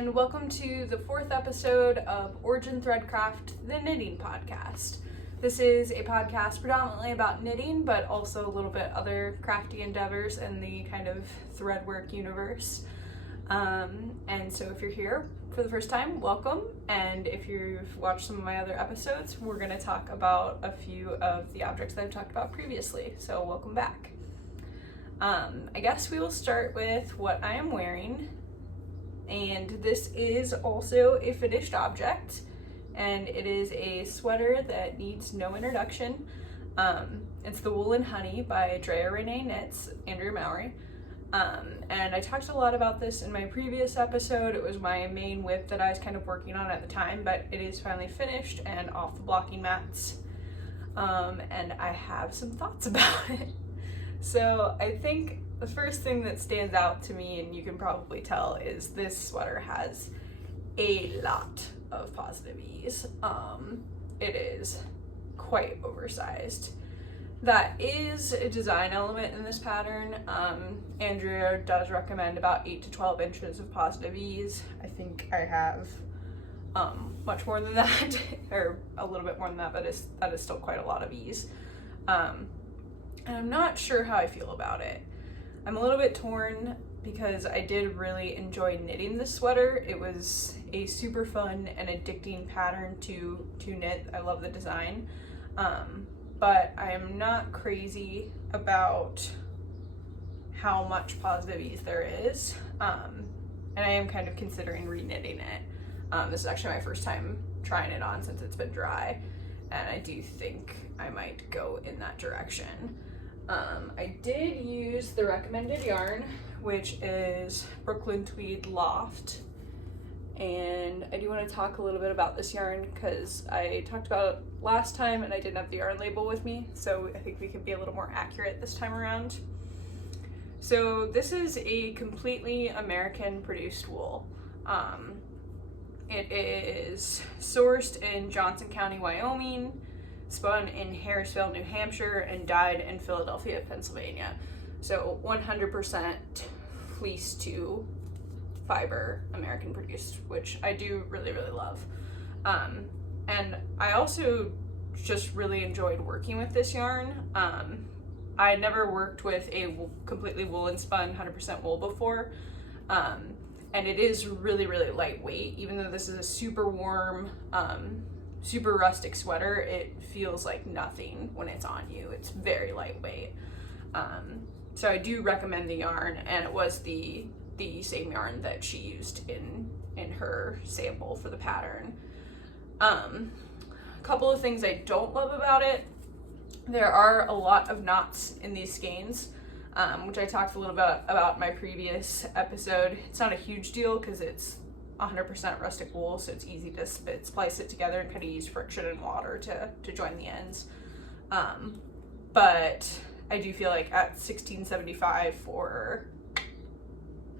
and welcome to the 4th episode of Origin Threadcraft, the knitting podcast. This is a podcast predominantly about knitting, but also a little bit other crafty endeavors in the kind of threadwork universe. And so if you're here for the first time, welcome. And if you've watched some of my other episodes, we're going to talk about a few of the objects that I've talked about previously. So welcome back. I guess we will start with what I am wearing. And this is also a finished object, and it is a sweater that needs no introduction. It's the Wool and Honey by Drea Renee Knits, Andrea Mowry. And I talked a lot about this in my previous episode. It was my main whip that I was kind of working on at the time, but it is finally finished and off the blocking mats. And I have some thoughts about it. So I think the first thing that stands out to me, and you can probably tell, is this sweater has a lot of positive ease. It is quite oversized. That is a design element in this pattern. Andrea does recommend about 8 to 12 inches of positive ease. I think I have much more than that, or a little bit more than that, but that is still quite a lot of ease. And I'm not sure how I feel about it. I'm a little bit torn because I did really enjoy knitting this sweater. It was a super fun and addicting pattern to knit. I love the design. But I am not crazy about how much positive ease there is. And I am kind of considering re-knitting it. This is actually my first time trying it on since it's been dry. And I do think I might go in that direction. I did use the recommended yarn, which is Brooklyn Tweed Loft. And I do want to talk a little bit about this yarn because I talked about it last time and I didn't have the yarn label with me, so I think we can be a little more accurate this time around. So this is a completely American produced wool. It is sourced in Johnson County, Wyoming, spun in Harrisville, New Hampshire, and dyed in Philadelphia, Pennsylvania. So 100% fleece to fiber, American produced, which I do really, really love. And I also just really enjoyed working with this yarn. I never worked with a completely woolen spun 100% wool before. And it is really, really lightweight. Even though this is a super warm, super rustic sweater, it feels like nothing when it's on you. It's very lightweight. So I do recommend the yarn, and it was the same yarn that she used in her sample for the pattern. A couple of things I don't love about it. There are a lot of knots in these skeins, which I talked a little bit about in my previous episode. It's not a huge deal because it's 100% rustic wool, so it's easy to splice it together and kind of use friction and water to join the ends. But I do feel like at $16.75 for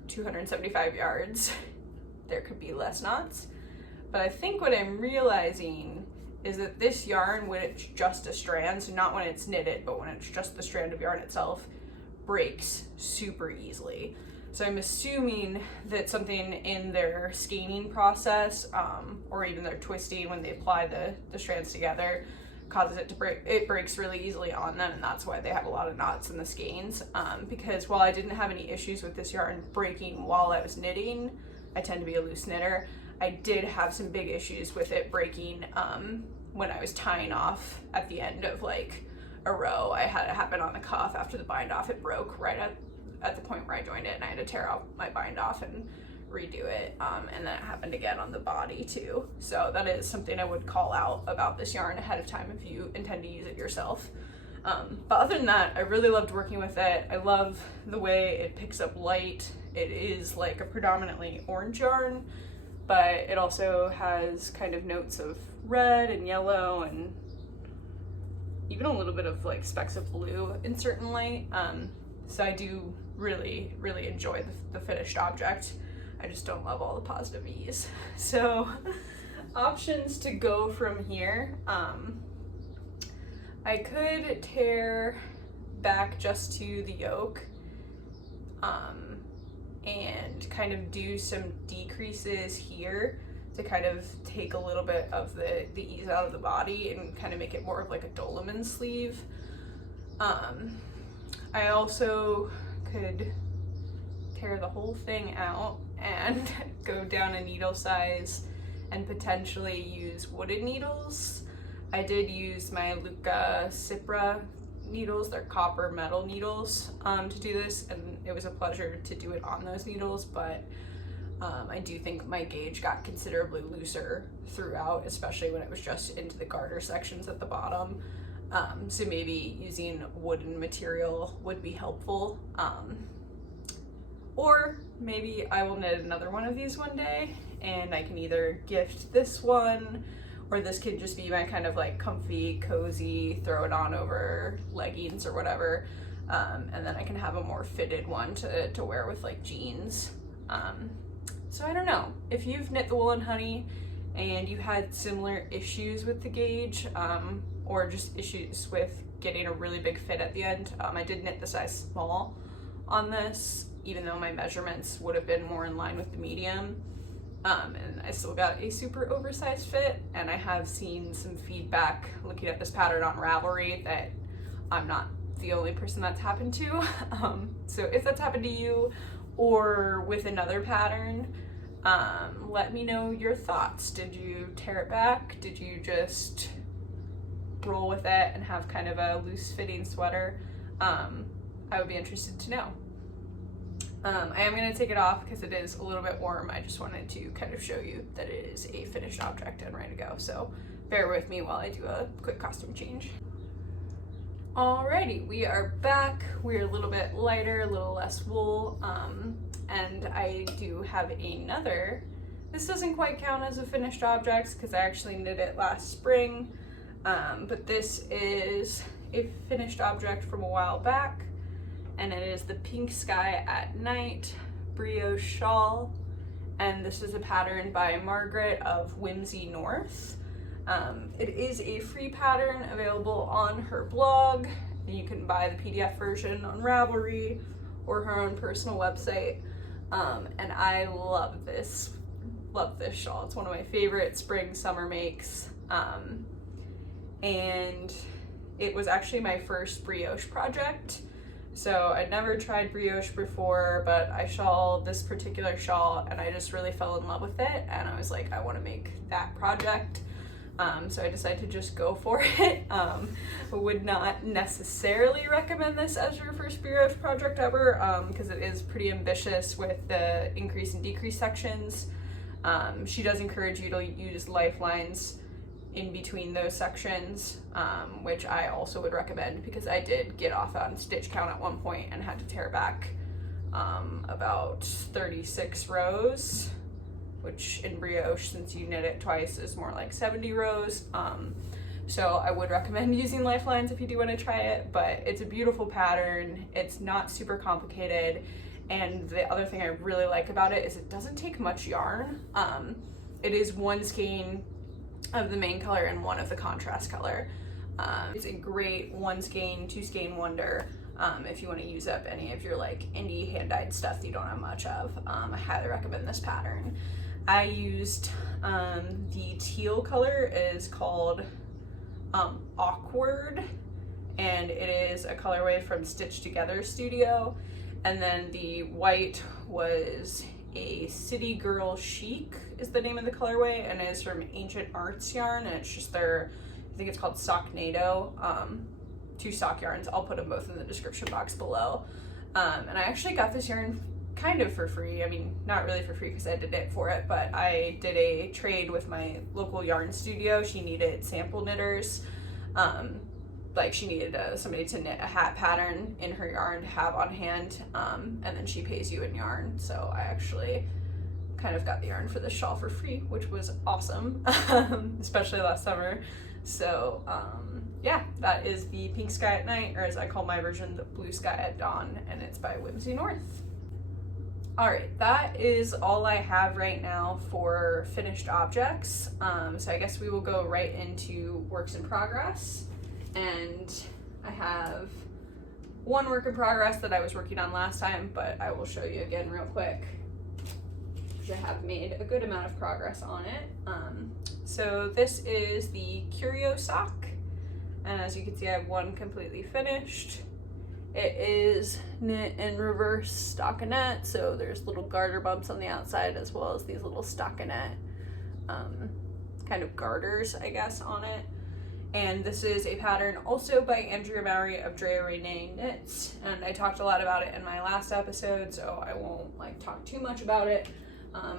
275 yards, there could be less knots. But I think what I'm realizing is that this yarn, when it's just a strand, so not when it's knitted, but when it's just the strand of yarn itself, breaks super easily. So I'm assuming that something in their skeining process, or even their twisting when they apply the strands together, causes it to break. It breaks really easily on them, and that's why they have a lot of knots in the skeins. Because while I didn't have any issues with this yarn breaking while I was knitting, I tend to be a loose knitter, I did have some big issues with it breaking when I was tying off at the end of like a row. I had it happen on the cuff after the bind off. It broke right at the point where I joined it, and I had to tear off my bind off and redo it. And then it happened again on the body too. So that is something I would call out about this yarn ahead of time if you intend to use it yourself. But other than that, I really loved working with it. I love the way it picks up light. It is like a predominantly orange yarn, but it also has kind of notes of red and yellow and even a little bit of like specks of blue in certain light. So I do really, really enjoy the finished object. I just don't love all the positive ease. So options to go from here. I could tear back just to the yoke and kind of do some decreases here to kind of take a little bit of the ease out of the body and kind of make it more of like a dolman sleeve. I also could tear the whole thing out and go down a needle size and potentially use wooden needles. I did use my Luca Cipra needles, they're copper metal needles, to do this, and it was a pleasure to do it on those needles, but I do think my gauge got considerably looser throughout, especially when it was just into the garter sections at the bottom. So maybe using wooden material would be helpful. Or maybe I will knit another one of these one day, and I can either gift this one, or this could just be my kind of like comfy, cozy, throw it on over leggings or whatever. And then I can have a more fitted one to wear with like jeans. So I don't know, if you've knit the Wool and Honey and you had similar issues with the gauge, or just issues with getting a really big fit at the end. I did knit the size small on this, even though my measurements would have been more in line with the medium. And I still got a super oversized fit, and I have seen some feedback looking at this pattern on Ravelry that I'm not the only person that's happened to. So if that's happened to you or with another pattern, let me know your thoughts. Did you tear it back? Did you just roll with it and have kind of a loose fitting sweater? I would be interested to know. I am going to take it off because it is a little bit warm. I just wanted to kind of show you that it is a finished object and ready to go. So bear with me while I do a quick costume change. Alrighty, we are back. We're a little bit lighter, a little less wool. And I do have another. This doesn't quite count as a finished object because I actually knit it last spring. But this is a finished object from a while back, and it is the Pink Sky at Night brioche shawl, and this is a pattern by Margaret of Whimsy North. It is a free pattern available on her blog, and you can buy the PDF version on Ravelry or her own personal website. And I love this shawl. It's one of my favorite spring summer makes. And it was actually my first brioche project. So I'd never tried brioche before, but I shawled this particular shawl and I just really fell in love with it. And I was like, I want to make that project. So I decided to just go for it. Would not necessarily recommend this as your first brioche project ever, because it is pretty ambitious with the increase and decrease sections. She does encourage you to use lifelines in between those sections, which I also would recommend because I did get off on stitch count at one point and had to tear back about 36 rows, which in brioche, since you knit it twice, is more like 70 rows. So I would recommend using lifelines if you do want to try it, but it's a beautiful pattern. It's not super complicated. And the other thing I really like about it is it doesn't take much yarn. It is one skein of the main color and one of the contrast color. It's a great one skein, two skein wonder if you want to use up any of your like indie hand-dyed stuff that you don't have much of. I highly recommend this pattern. I used the teal color is called Awkward, and it is a colorway from Stitch Together Studio. And then the white was a City Girl Chic is the name of the colorway, and it is from Ancient Arts yarn, and it's just their, I think it's called Socknado, 2 sock yarns. I'll put them both in the description box below. And I actually got this yarn kind of for free. I mean, not really for free because I did it for it, but I did a trade with my local yarn studio. She needed sample knitters. Like she needed somebody to knit a hat pattern in her yarn to have on hand, and then she pays you in yarn. So I actually kind of got the yarn for this shawl for free, which was awesome, especially last summer. So yeah, that is the Pink Sky at Night, or as I call my version, the Blue Sky at Dawn, and it's by Whimsy North. Alright, that is all I have right now for finished objects. So I guess we will go right into works in progress. And I have one work in progress that I was working on last time, but I will show you again real quick. I have made a good amount of progress on it. So this is the Curio sock, and as you can see, I have one completely finished. It is knit in reverse stockinette, so there's little garter bumps on the outside as well as these little stockinette kind of garters, I guess, on it. And this is a pattern also by Andrea Mowry of Drea Renee Knits, and I talked a lot about it in my last episode, so I won't talk too much about it.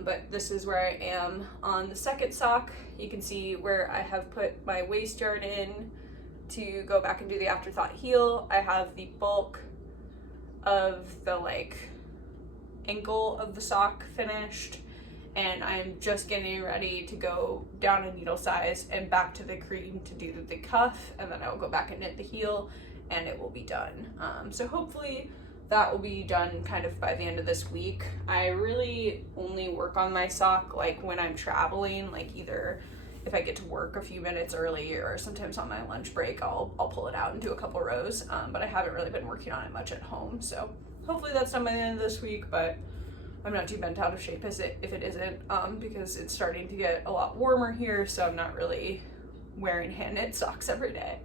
But this is where I am on the second sock. You can see where I have put my waist yarn in to go back and do the afterthought heel. I have the bulk of the ankle of the sock finished, and I'm just getting ready to go down a needle size and back to the cream to do the cuff, and then I will go back and knit the heel and it will be done. So hopefully that will be done kind of by the end of this week. I really only work on my sock when I'm traveling, either if I get to work a few minutes early or sometimes on my lunch break, I'll pull it out and do a couple rows, but I haven't really been working on it much at home. So hopefully that's done by the end of this week, but I'm not too bent out of shape if it isn't, because it's starting to get a lot warmer here, so I'm not really wearing hand knit socks every day.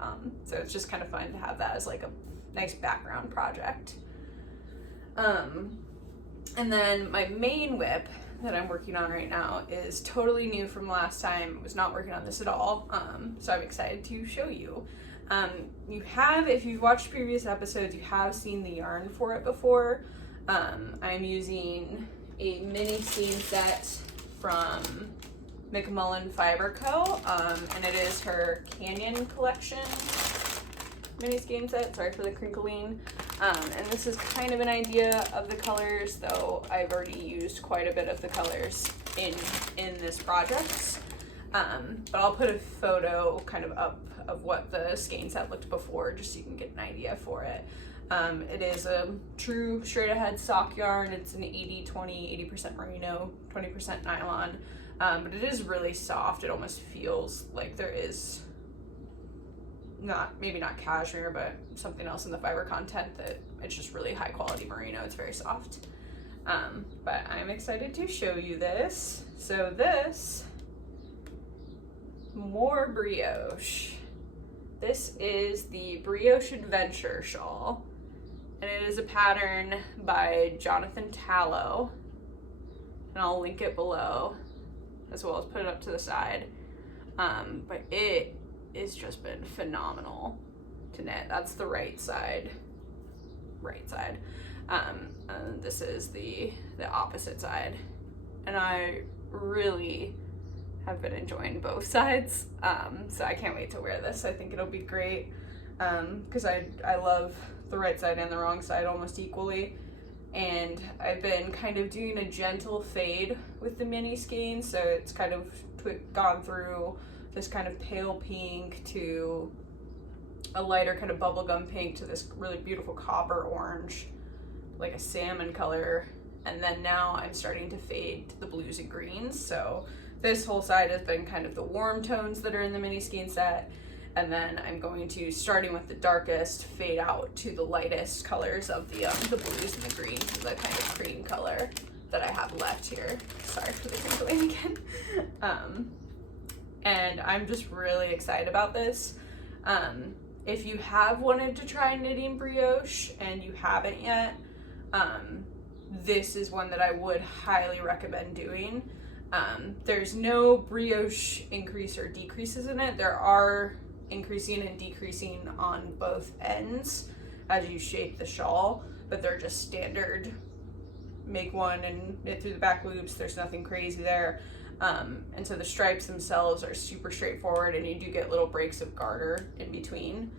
So it's just kind of fun to have that as a nice background project. And then my main whip that I'm working on right now is totally new from last time. I was not working on this at all, so I'm excited to show you. If you've watched previous episodes, you have seen the yarn for it before. I'm using a mini skein set from McMullen Fiber Co., and it is her Canyon collection mini skein set. Sorry for the crinkling. And this is kind of an idea of the colors, though I've already used quite a bit of the colors in this project. But I'll put a photo kind of up of what the skein set looked before, just so you can get an idea for it. It is a true straight ahead sock yarn. It's an 80-20, 80% merino, 20% nylon, but it is really soft. It almost feels like there is maybe not cashmere, but something else in the fiber content, that it's just really high quality merino. It's very soft. But I'm excited to show you this. So this, more brioche. This is the Brioche Adventure shawl, and it is a pattern by Jonathan Tallow, and I'll link it below as well as put it up to the side. But it has just been phenomenal to knit. That's the right side. And this is the opposite side, and I really have been enjoying both sides. So I can't wait to wear this. I think it'll be great, because I love the right side and the wrong side almost equally, and I've been kind of doing a gentle fade with the mini skein, so it's kind of gone through this kind of pale pink to a lighter kind of bubblegum pink to this really beautiful copper orange, like a salmon color, and then now I'm starting to fade to the blues and greens. So this whole side has been kind of the warm tones that are in the mini skein set, and then I'm going to, starting with the darkest, fade out to the lightest colors of the blues and the greens, the kind of cream color that I have left here. Sorry for the crinkling again. And I'm just really excited about this. If you have wanted to try knitting brioche and you haven't yet, this is one that I would highly recommend doing. There's no brioche increase or decreases in it. There are increasing and decreasing on both ends as you shape the shawl, but they're just standard. Make one and knit through the back loops. There's nothing crazy there. And so the stripes themselves are super straightforward, and you do get little breaks of garter in between.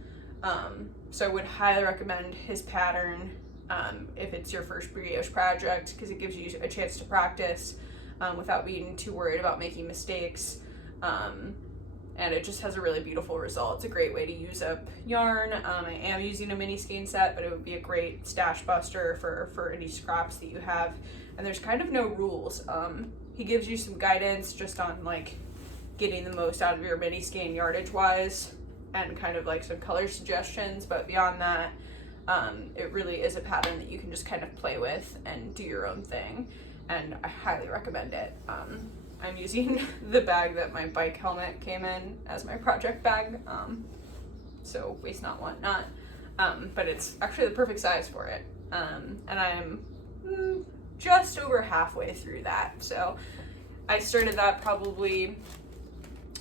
So I would highly recommend his pattern if it's your first brioche project, because it gives you a chance to practice without being too worried about making mistakes. And it just has a really beautiful result. It's a great way to use up yarn. I am using a mini skein set, but it would be a great stash buster for any scraps that you have. And there's kind of no rules. He gives you some guidance just on getting the most out of your mini skein yardage wise, and kind of some color suggestions, but beyond that, It really is a pattern that you can just kind of play with and do your own thing, and I highly recommend it. I'm using the bag that my bike helmet came in as my project bag, so waste not, want not, but it's actually the perfect size for it, and I'm just over halfway through that. So I started that probably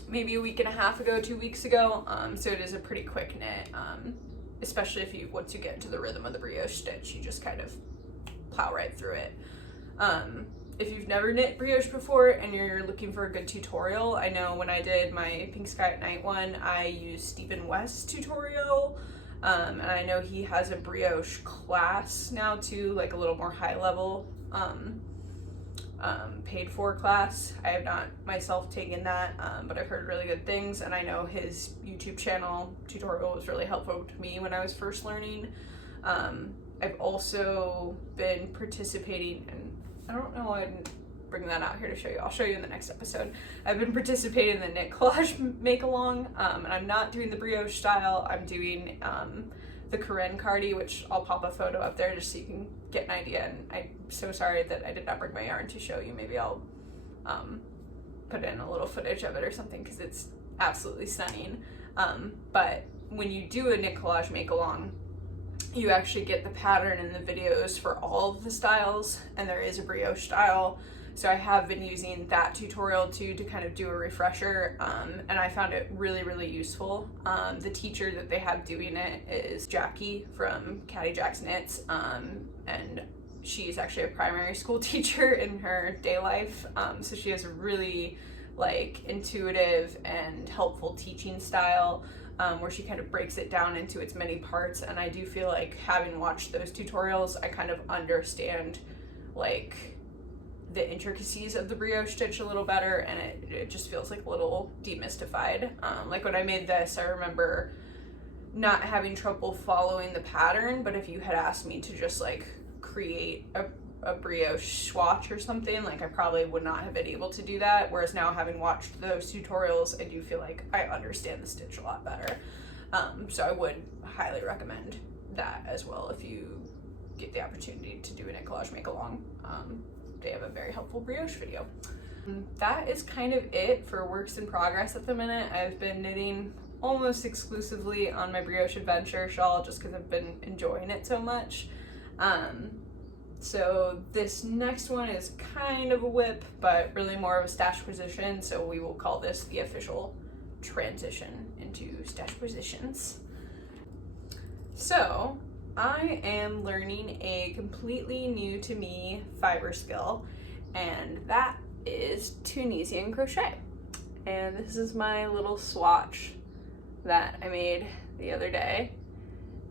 maybe a week and a half ago, 2 weeks ago, so it is a pretty quick knit, especially if once you get into the rhythm of the brioche stitch, you just kind of plow right through it. If you've never knit brioche before and you're looking for a good tutorial, I know when I did my Pink Sky at Night one, I used Stephen West's tutorial, and I know he has a brioche class now too, like a little more high level, paid for class. I have not myself taken that, but I've heard really good things, and I know his YouTube channel tutorial was really helpful to me when I was first learning. I've also been participating in, I don't know why I didn't bring that out here to show you. I'll show you in the next episode. I've been participating in the knit collage make along, and I'm not doing the brioche style. I'm doing the Karen Cardi, which I'll pop a photo up there just so you can get an idea. And I'm so sorry that I did not bring my yarn to show you. Maybe I'll put in a little footage of it or something, because it's absolutely stunning. But when you do a knit collage make along, you actually get the pattern in the videos for all of the styles, and there is a brioche style. So I have been using that tutorial too to kind of do a refresher, and I found it really, really useful. The teacher that they have doing it is Jackie from Caddy Jack's Knits, and she's actually a primary school teacher in her day life, so she has a really like intuitive and helpful teaching style, where she kind of breaks it down into its many parts. And I do feel like, having watched those tutorials, I kind of understand like the intricacies of the brioche stitch a little better, and it just feels like a little demystified. Like when I made this, I remember not having trouble following the pattern, but if you had asked me to just like create a brioche swatch or something, like I probably would not have been able to do that. Whereas now, having watched those tutorials, I do feel like I understand the stitch a lot better. So I would highly recommend that as well if you get the opportunity to do a knit collage make along. They have a very helpful brioche video. That is kind of it for works in progress at the minute. I've been knitting almost exclusively on my brioche adventure shawl just because I've been enjoying it so much. So this next one is kind of a whip, but really more of a stash position, so we will call this the official transition into stash positions. So I am learning a completely new to me fiber skill, and that is Tunisian crochet. And this is my little swatch that I made the other day.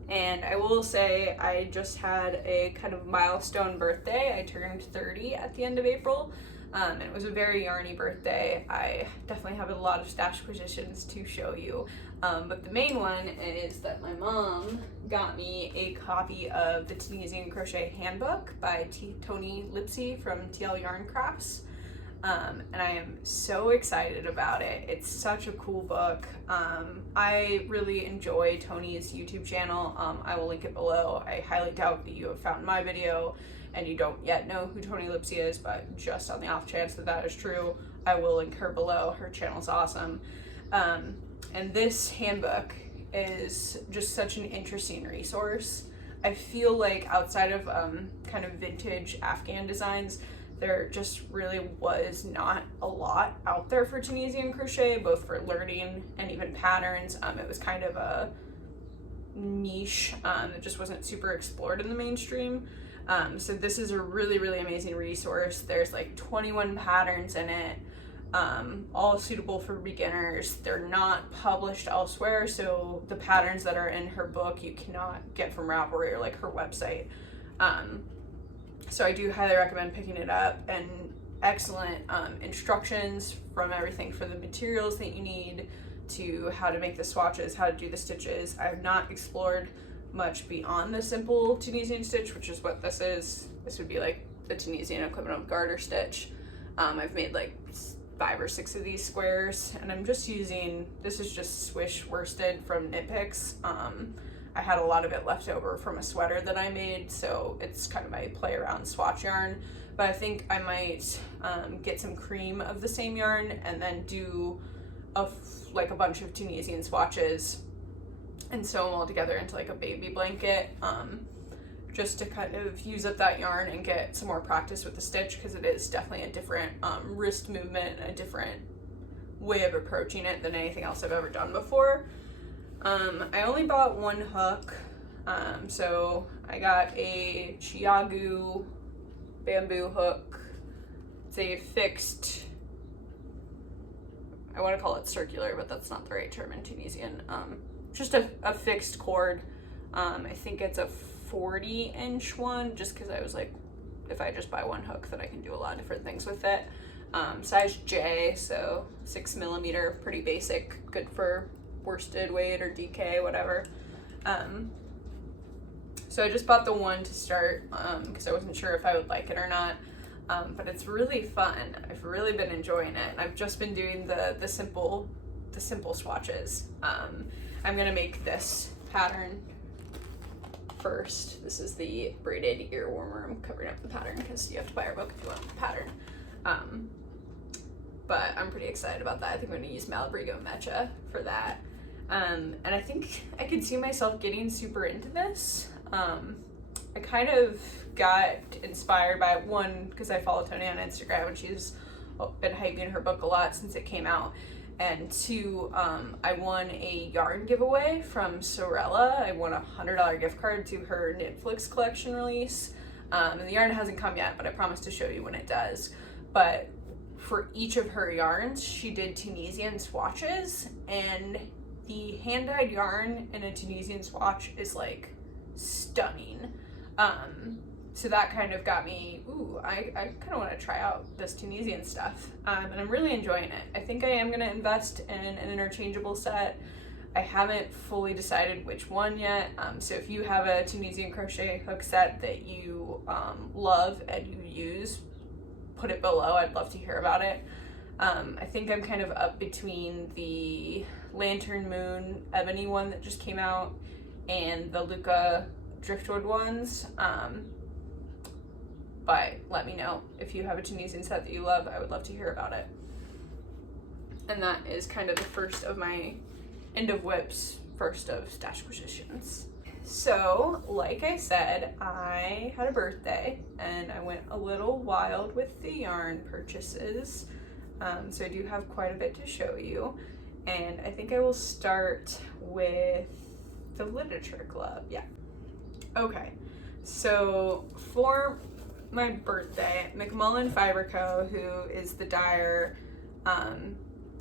And I will say, I just had a kind of milestone birthday. I turned 30 at the end of April, and it was a very yarny birthday. I definitely have a lot of stash positions to show you, but the main one is that my mom got me a copy of the Tunisian Crochet Handbook by Tony Lipsy from TL Yarn Crafts. And I am so excited about it. It's such a cool book. I really enjoy Tony's YouTube channel. I will link it below. I highly doubt that you have found my video and you don't yet know who Tony Lipsy is, but just on the off chance that that is true, I will link her below. Her channel's awesome. And this handbook is just such an interesting resource. I feel like outside of kind of vintage Afghan designs, there just really was not a lot out there for Tunisian crochet, both for learning and even patterns. It was kind of a niche that just wasn't super explored in the mainstream. So this is a really, really amazing resource. There's like 21 patterns in it, all suitable for beginners. They're not published elsewhere, so the patterns that are in her book you cannot get from Ravelry or like her website. So I do highly recommend picking it up, and excellent instructions from everything for the materials that you need to how to make the swatches, how to do the stitches. I have not explored much beyond the simple Tunisian stitch, which is what this is. This would be like the Tunisian equivalent of garter stitch. I've made like 5 or 6 of these squares, and I'm just using, this is just swish worsted from Knit Picks. I had a lot of it left over from a sweater that I made, so it's kind of my play around swatch yarn. But I think I might get some cream of the same yarn and then do like a bunch of Tunisian swatches and sew them all together into like a baby blanket, just to kind of use up that yarn and get some more practice with the stitch, because it is definitely a different wrist movement, a different way of approaching it than anything else I've ever done before. I only bought one hook, so I got a Chiagu bamboo hook. It's a fixed, I want to call it circular, but that's not the right term in Tunisian. Just a fixed cord. I think it's a 40-inch one, just because I was like, if I just buy one hook, then I can do a lot of different things with it. Size J, so 6mm, pretty basic, good for worsted weight or DK, whatever. So I just bought the one to start, because I wasn't sure if I would like it or not. But it's really fun. I've really been enjoying it. I've just been doing the simple swatches. I'm gonna make this pattern first. This is the braided ear warmer. I'm covering up the pattern because you have to buy our book if you want the pattern. But I'm pretty excited about that. I think I'm gonna use Malabrigo Mecha for that. And I think I could see myself getting super into this. I kind of got inspired by one, because I follow Tony on Instagram and she's been hyping her book a lot since it came out. And two, I won a yarn giveaway from Sorella. I won a $100 gift card to her Knitflix collection release. And the yarn hasn't come yet, but I promise to show you when it does. But for each of her yarns, she did Tunisian swatches, and the hand-dyed yarn in a Tunisian swatch is like stunning. So that kind of got me, ooh, I kind of want to try out this Tunisian stuff. And I'm really enjoying it. I think I am going to invest in an interchangeable set. I haven't fully decided which one yet. So if you have a Tunisian crochet hook set that you love and you use, put it below. I'd love to hear about it. I think I'm kind of up between the Lantern Moon Ebony one that just came out and the Luca Driftwood ones. But let me know if you have a Tunisian set that you love. I would love to hear about it. And that is kind of the first of my end of whips, first of stash acquisitions. So, like I said, I had a birthday and I went a little wild with the yarn purchases. So I do have quite a bit to show you. And I think I will start with the literature club. Yeah. Okay. So for my birthday, McMullen Fiber Co., who is the dyer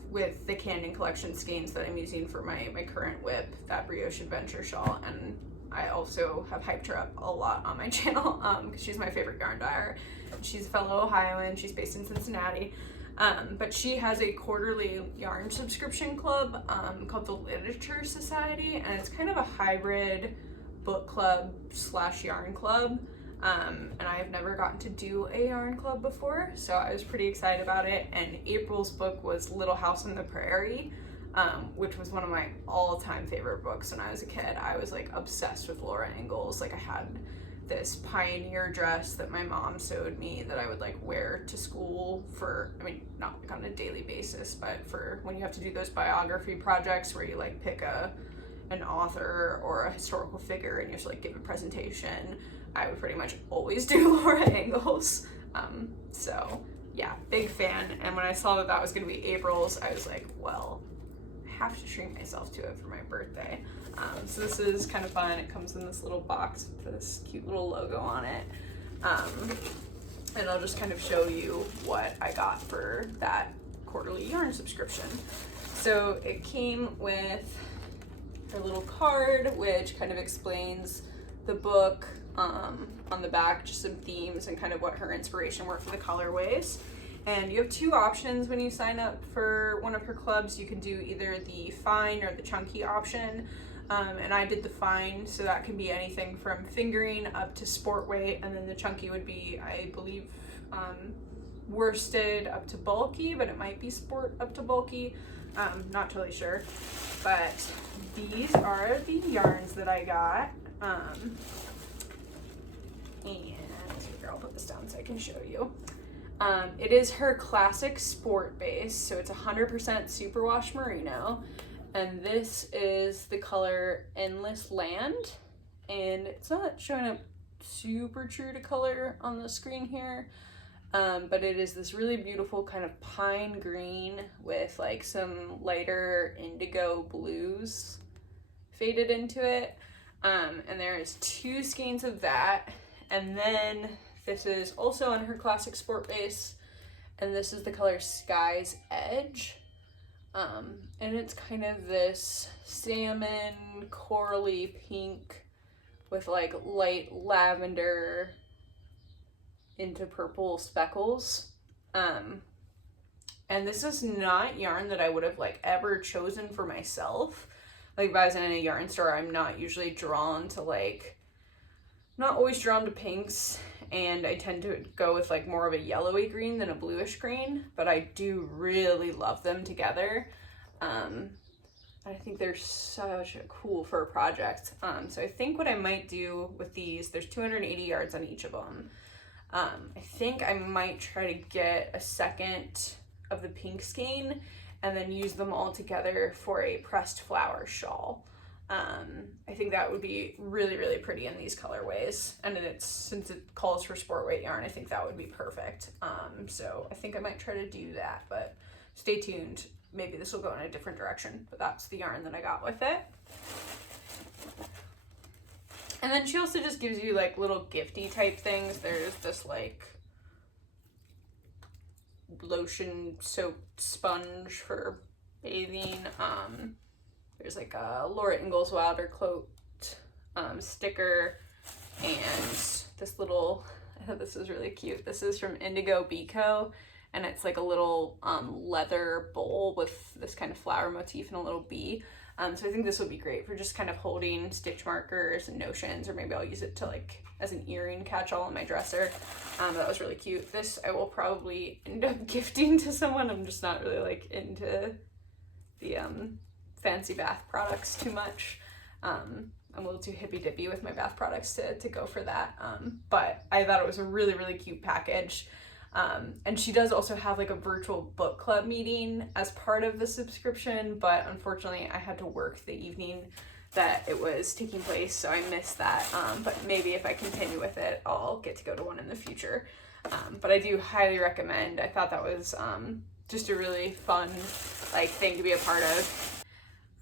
with the Canyon Collection skeins that I'm using for my current whip, that Brioche Adventure shawl, and I also have hyped her up a lot on my channel because she's my favorite yarn dyer. She's a fellow Ohioan. She's based in Cincinnati. But she has a quarterly yarn subscription club called the Literature Society, and it's kind of a hybrid book club / yarn club. And I have never gotten to do a yarn club before, so I was pretty excited about it. And April's book was Little House on the Prairie, which was one of my all-time favorite books when I was a kid. I was like obsessed with Laura Ingalls. Like I had this pioneer dress that my mom sewed me that I would like wear to school for, I mean, not like on a daily basis, but for when you have to do those biography projects where you like pick an author or a historical figure and you have to like give a presentation. I would pretty much always do Laura Ingalls. So yeah, big fan. And when I saw that was gonna be April's, I was like, well, I have to treat myself to it for my birthday. So this is kind of fun. It comes in this little box with this cute little logo on it. And I'll just kind of show you what I got for that quarterly yarn subscription. So it came with a little card, which kind of explains the book, on the back, just some themes and kind of what her inspiration were for the colorways. And you have two options when you sign up for one of her clubs. You can do either the fine or the chunky option. And I did the fine, so that can be anything from fingering up to sport weight, and then the chunky would be, I believe, worsted up to bulky, but it might be sport up to bulky. Not totally sure, but these are the yarns that I got. And here, I'll put this down so I can show you. It is her classic sport base, so it's 100% superwash merino, and this is the color Endless Land, and it's not showing up super true to color on the screen here, but it is this really beautiful kind of pine green with like some lighter indigo blues faded into it, and there's 2 skeins of that, and then this is also on her classic sport base, and this is the color Sky's Edge, and it's kind of this salmon corally pink with like light lavender into purple speckles, and this is not yarn that I would have like ever chosen for myself. Like if I was in a yarn store, I'm not usually drawn to like, not always drawn to pinks, and I tend to go with like more of a yellowy green than a bluish green, but I do really love them together. I think they're such cool for a project. So I think what I might do with these, there's 280 yards on each of them. I think I might try to get a second of the pink skein and then use them all together for a pressed flower shawl. I think that would be really, really pretty in these colorways, and since it calls for sport weight yarn, I think that would be perfect. So I think I might try to do that, but stay tuned. Maybe this will go in a different direction, but that's the yarn that I got with it. And then she also just gives you like little gifty type things. There's this like lotion soap sponge for bathing. There's like a Laura Ingalls Wilder quote sticker, and this little, I thought this was really cute. This is from Indigo Beco, and it's like a little leather bowl with this kind of flower motif and a little bee. So I think this would be great for just kind of holding stitch markers and notions, or maybe I'll use it to like as an earring catch-all in my dresser. That was really cute. This I will probably end up gifting to someone. I'm just not really like into the fancy bath products too much. I'm a little too hippy-dippy with my bath products to go for that. But I thought it was a really, really cute package. And she does also have like a virtual book club meeting as part of the subscription, but unfortunately I had to work the evening that it was taking place, so I missed that. But maybe if I continue with it, I'll get to go to one in the future. But I do highly recommend. I thought that was just a really fun like thing to be a part of.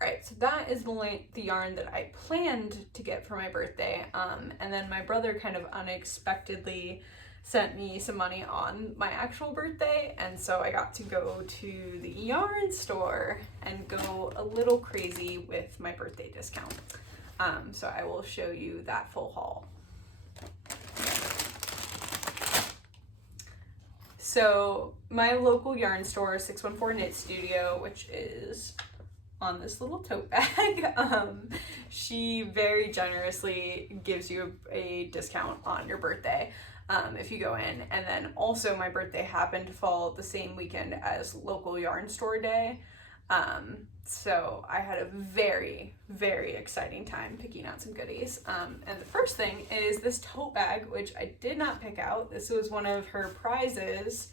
Alright, so that is the yarn that I planned to get for my birthday, and then my brother kind of unexpectedly sent me some money on my actual birthday, and so I got to go to the yarn store and go a little crazy with my birthday discount. So I will show you that full haul. So my local yarn store, 614 Knit Studio, which is on this little tote bag, she very generously gives you a discount on your birthday if you go in. And then also my birthday happened to fall the same weekend as local yarn store day, so I had a very, very exciting time picking out some goodies. And the first thing is this tote bag, which I did not pick out. This was one of her prizes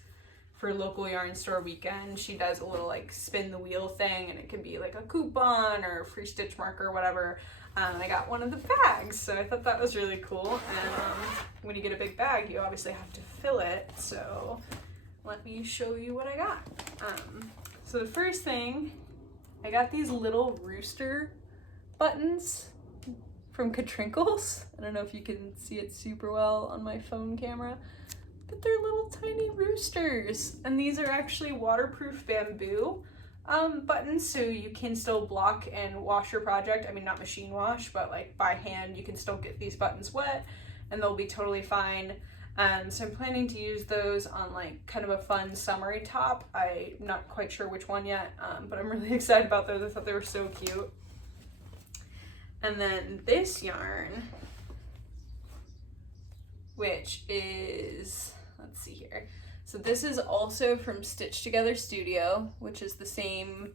for local yarn store weekend. She does a little like spin the wheel thing, and it can be like a coupon or a free stitch marker or whatever. I got one of the bags, so I thought that was really cool. And when you get a big bag, you obviously have to fill it, so let me show you what I got. So the first thing, I got these little rooster buttons from Katrinkles. I don't know if you can see it super well on my phone camera, but they're little tiny roosters, and these are actually waterproof bamboo buttons, so you can still block and wash your project. I mean, not machine wash, but like by hand, you can still get these buttons wet and they'll be totally fine. So I'm planning to use those on like kind of a fun summery top. I'm not quite sure which one yet, but I'm really excited about those. I thought they were so cute. And then this yarn, which is, let's see here. So this is also from Stitch Together Studio, which is the same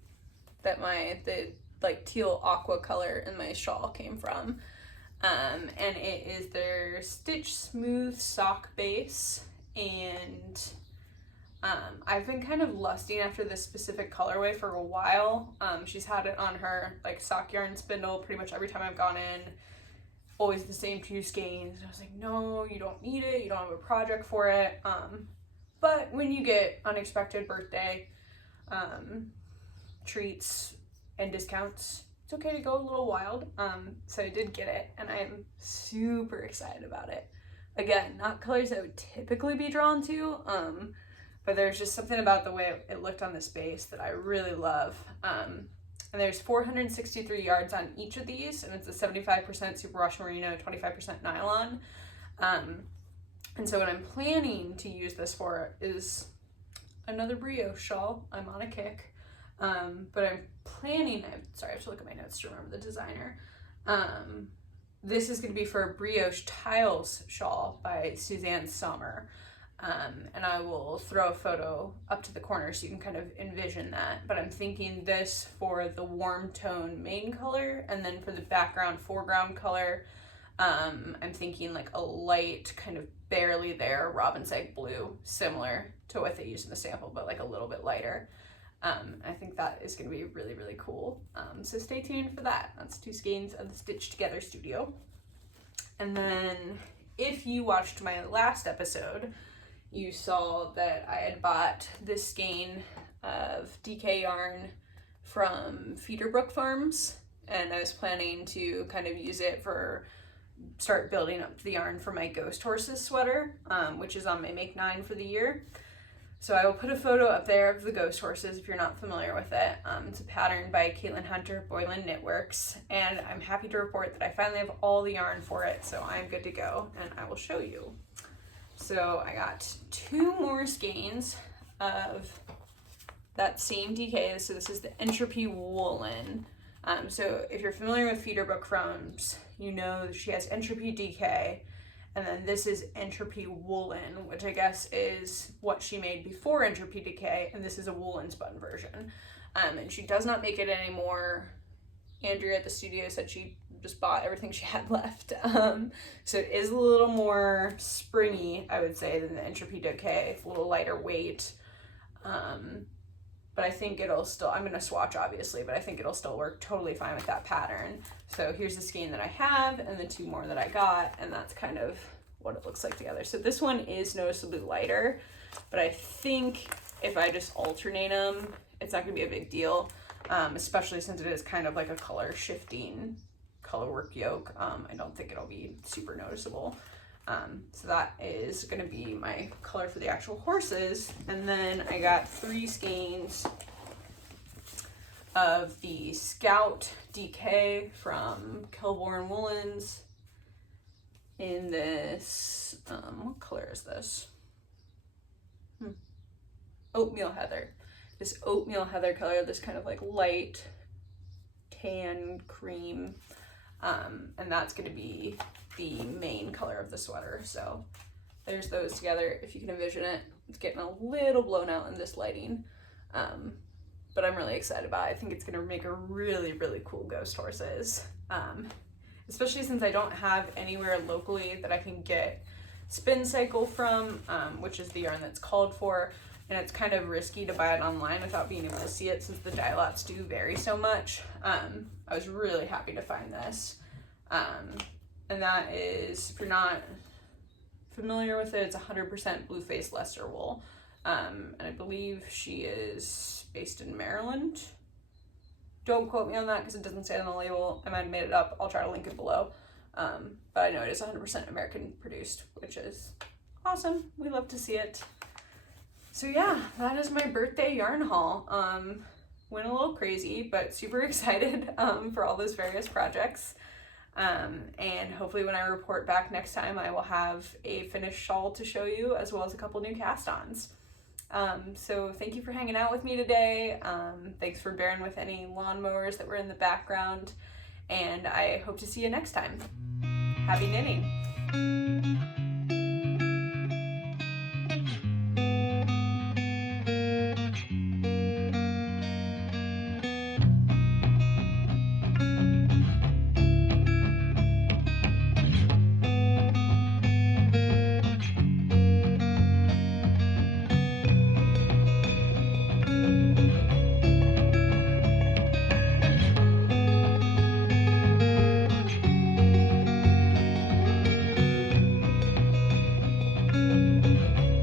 that the like teal aqua color in my shawl came from. And it is their Stitch Smooth Sock Base, and I've been kind of lusting after this specific colorway for a while. She's had it on her like sock yarn spindle pretty much every time I've gone in, always the same 2 skeins. I was like, no, you don't need it, you don't have a project for it. But when you get unexpected birthday treats and discounts, it's okay to go a little wild. So I did get it, and I'm super excited about it. Again, not colors I would typically be drawn to, but there's just something about the way it looked on this base that I really love. And there's 463 yards on each of these, and it's a 75% superwash merino, 25% nylon. And so what I'm planning to use this for is another brioche shawl. I'm on a kick. But I'm planning, sorry, I have to look at my notes to remember the designer. This is going to be for a brioche tiles shawl by Suzanne Sommer. And I will throw a photo up to the corner so you can kind of envision that. But I'm thinking this for the warm tone main color, and then for the background foreground color, I'm thinking like a light kind of barely there robin's egg blue, similar to what they used in the sample, but like a little bit lighter. I think that is going to be really, really cool. So stay tuned for that. That's 2 skeins of the Stitch Together Studio. And then if you watched my last episode, you saw that I had bought this skein of DK yarn from Feederbrook Farms, and I was planning to kind of use it for start building up the yarn for my Ghost Horses sweater, which is on my Make 9 for the year. So I will put a photo up there of the Ghost Horses if you're not familiar with it. It's a pattern by Caitlin Hunter, Boylan Knitworks, and I'm happy to report that I finally have all the yarn for it, so I'm good to go, and I will show you. So I got 2 more skeins of that same DK. So this is the Entropy Woolen. So if you're familiar with Feederbrook Farms, you know she has Entropy DK, and then this is Entropy Woolen, which I guess is what she made before Entropy DK, and this is a woolen spun version. And she does not make it anymore. Andrea at the studio said she just bought everything she had left. So it is a little more springy, I would say, than the Entropy DK. It's a little lighter weight. But I think it'll still, I'm gonna swatch obviously, but I think it'll still work totally fine with that pattern. So here's the skein that I have and the 2 more that I got, and that's kind of what it looks like together. So this one is noticeably lighter, but I think if I just alternate them, it's not gonna be a big deal, especially since it is kind of like a color shifting color work yoke. I don't think it'll be super noticeable. So that is going to be my color for the actual horses. And then I got 3 skeins of the Scout DK from Kelborn Woolens in this, what color is this? Oatmeal Heather. This Oatmeal Heather color, this kind of like light tan cream. And that's going to be the main color of the sweater. So there's those together. If you can envision it, it's getting a little blown out in this lighting. But I'm really excited about it. I think it's going to make a really, really cool Ghost Horses. Especially since I don't have anywhere locally that I can get Spin Cycle from, which is the yarn that's called for. And it's kind of risky to buy it online without being able to see it since the dye lots do vary so much. I was really happy to find this. And that is, if you're not familiar with it, it's 100% Blue-Faced Leicester wool. And I believe she is based in Maryland. Don't quote me on that because it doesn't say it on the label. I might have made it up. I'll try to link it below. But I know it is 100% American produced, which is awesome. We love to see it. So yeah, that is my birthday yarn haul. Went a little crazy, but super excited for all those various projects. And hopefully when I report back next time, I will have a finished shawl to show you, as well as a couple new cast-ons. So thank you for hanging out with me today. Thanks for bearing with any lawnmowers that were in the background, and I hope to see you next time. Happy knitting!